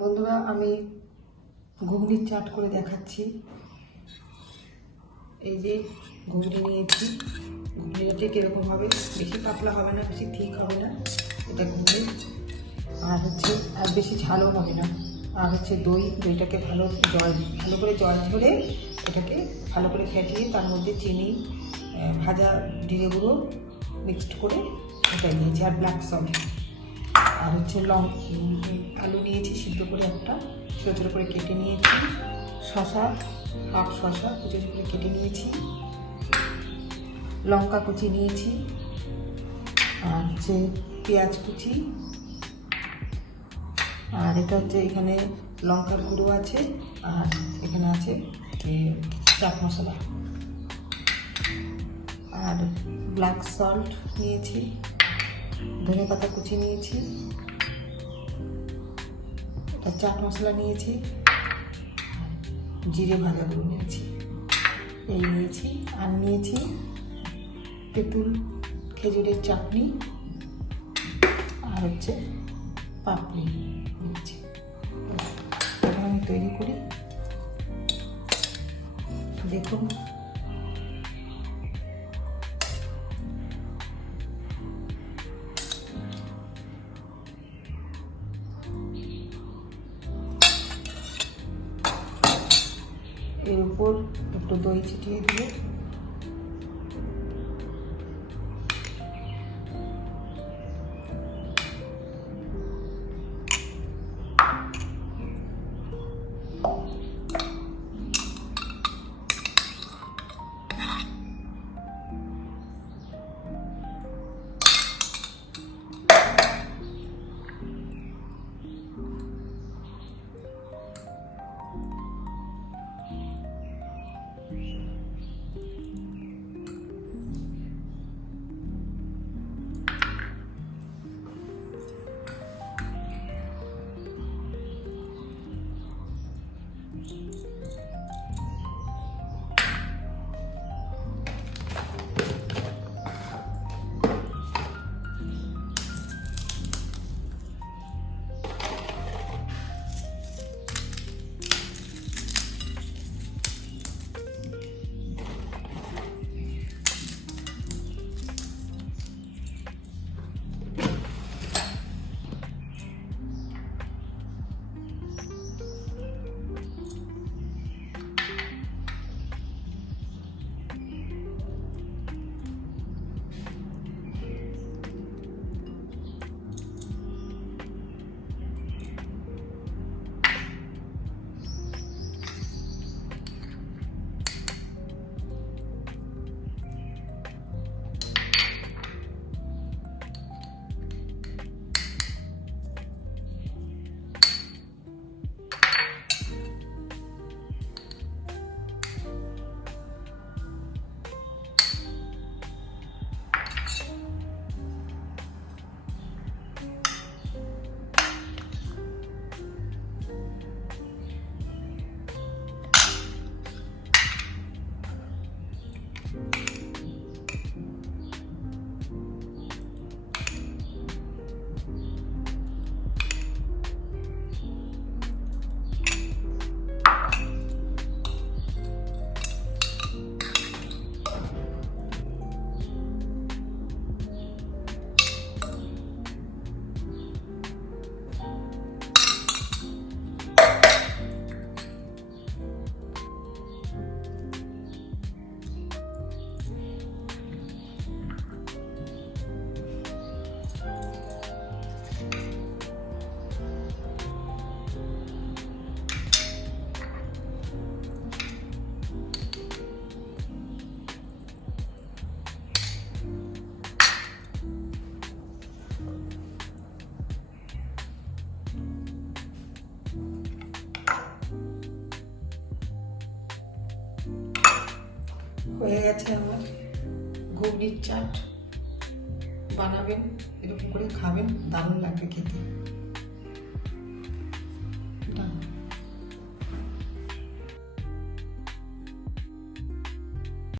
বন্ধুরা, আমি ঘুগনির চাট করে দেখাচ্ছি। এই যে ঘুগনি নিয়েছি, ঘুগনিটা কীরকম হবে, বেশি পাতলা হবে না, বেশি ঠিক হবে না, এটা ঘুগনি। আর আর বেশি ঝালও হবে না। আর দইটাকে ভালো করে জল ঝরে এটাকে ভালো করে ফেটিয়ে তার মধ্যে চিনি, ভাজা জিরে গুঁড়ো মিক্সড করে এটা নিয়েছি, আর ব্ল্যাক সল্ট। আর আলু নিয়েছি সিদ্ধ করে, একটা ছোটো ছোটো করে কেটে নিয়েছি। শসা, হাফ শসা কুচি করে কেটে নিয়েছি। লঙ্কা কুচি নিয়েছি, আর পেঁয়াজ কুচি। আর এটা এখানে লঙ্কার গুঁড়ো আছে, আর এখানে আছে চাট মশলা, আর ব্ল্যাক সল্ট নিয়েছি। ধনে পাতা কুচি নিয়েছি, চাট মশলা নিয়েছি, জিরে ভাজা গুঁড়ো নিয়েছি, এই নিয়েছি। আর নিয়েছি তেঁতুল খেজুরের চাটনি, আর পাপড়ি নিয়েছি। এখন আমি তৈরি করি, দেখুন। এর উপর একটু দই ছিটিয়ে দিয়ে হয়ে গেছে আমার ঘুগনির চাট। বানাবেন, এরকম করে খাবেন, দারুণ লাগবে খেতে।